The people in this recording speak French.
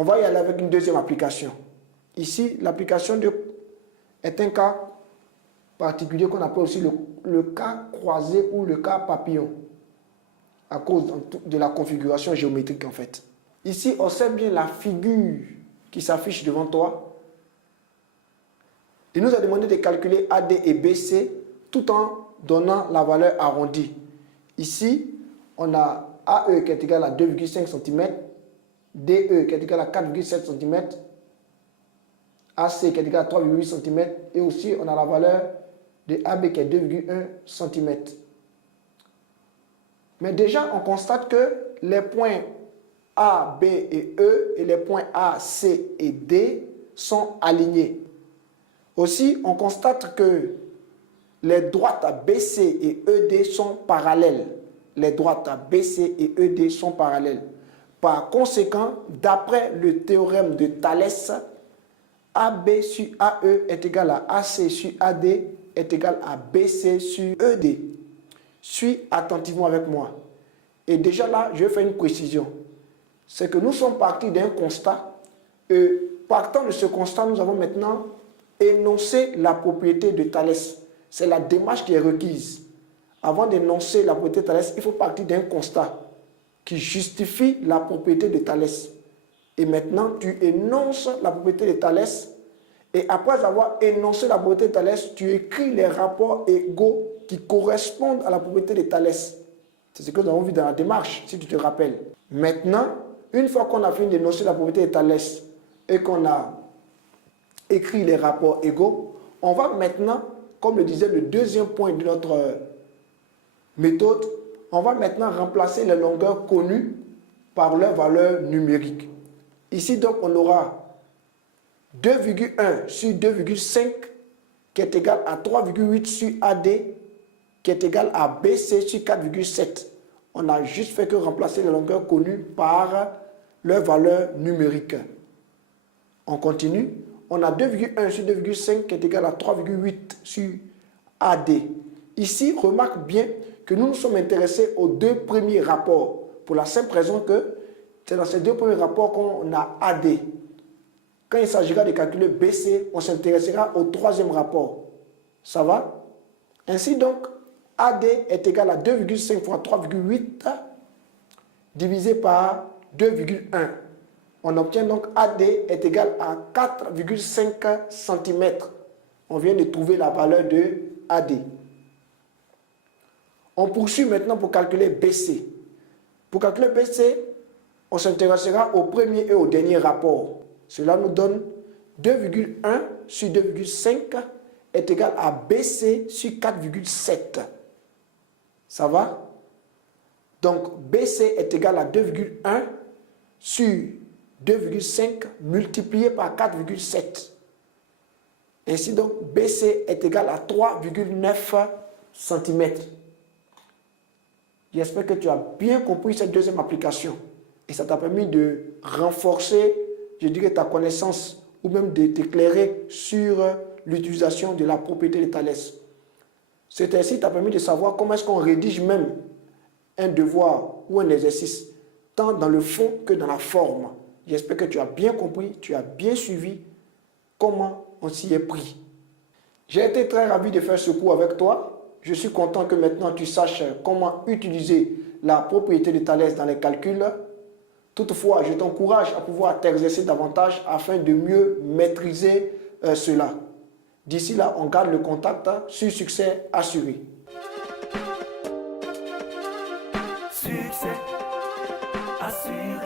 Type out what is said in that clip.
On va y aller avec une deuxième application. Ici, l'application est un cas particulier qu'on appelle aussi le cas croisé ou le cas papillon, à cause de la configuration géométrique en fait. Ici, observe bien la figure qui s'affiche devant toi. Il nous a demandé de calculer AD et BC tout en donnant la valeur arrondie. Ici, on a AE qui est égal à 2,5 cm, DE qui est égal à 4,7 cm, AC qui est égal à 3,8 cm et aussi on a la valeur de AB qui est 2,1 cm. Mais déjà, on constate que les points A, B et E et les points A, C et D sont alignés. Aussi, on constate que les droites BC et ED sont parallèles. Les droites BC et ED sont parallèles. Par conséquent, d'après le théorème de Thalès, AB sur AE est égal à AC sur AD est égal à BC sur ED. Suis attentivement avec moi. Et déjà là, je vais faire une précision. C'est que nous sommes partis d'un constat. Et partant de ce constat, nous avons maintenant énoncé la propriété de Thalès. C'est la démarche qui est requise. Avant d'énoncer la propriété de Thalès, il faut partir d'un constat qui justifie la propriété de Thalès. Et maintenant, tu énonces la propriété de Thalès. Et après avoir énoncé la propriété de Thalès, tu écris les rapports égaux qui correspondent à la propriété de Thalès. C'est ce que nous avons vu dans la démarche, si tu te rappelles. Maintenant, une fois qu'on a fini d'énoncer la propriété de Thalès et qu'on a écrit les rapports égaux, on va maintenant, comme le disait le deuxième point de notre méthode, on va maintenant remplacer les longueurs connues par leur valeur numérique. Ici, donc, on aura 2,1 sur 2,5 qui est égal à 3,8 sur AD qui est égal à BC sur 4,7. On a juste fait que remplacer les longueurs connues par leur valeur numérique. On continue. On a 2,1 sur 2,5 qui est égal à 3,8 sur AD. Ici, remarque bien que nous nous sommes intéressés aux deux premiers rapports pour la simple raison que c'est dans ces deux premiers rapports qu'on a AD. Quand il s'agira de calculer BC, on s'intéressera au troisième rapport. Ça va? Ainsi donc, AD est égal à 2,5 fois 3,8 divisé par 2,1. On obtient donc AD est égal à 4,5 cm. On vient de trouver la valeur de AD. On poursuit maintenant pour calculer BC. Pour calculer BC, on s'intéressera au premier et au dernier rapport. Cela nous donne 2,1 sur 2,5 est égal à BC sur 4,7. Ça va? Donc, BC est égal à 2,1 sur 2,5 multiplié par 4,7. Ainsi donc, BC est égal à 3,9 cm. J'espère que tu as bien compris cette deuxième application. Et ça t'a permis de renforcer, je dirais, ta connaissance ou même de t'éclairer sur l'utilisation de la propriété de Thalès. C'est ainsi qui t'a permis de savoir comment est-ce qu'on rédige même un devoir ou un exercice, tant dans le fond que dans la forme. J'espère que tu as bien compris, tu as bien suivi comment on s'y est pris. J'ai été très ravi de faire ce cours avec toi. Je suis content que maintenant tu saches comment utiliser la propriété de Thalès dans les calculs. Toutefois, je t'encourage à pouvoir t'exercer davantage afin de mieux maîtriser cela. D'ici là, on garde le contact sur succès assuré. Succès assuré.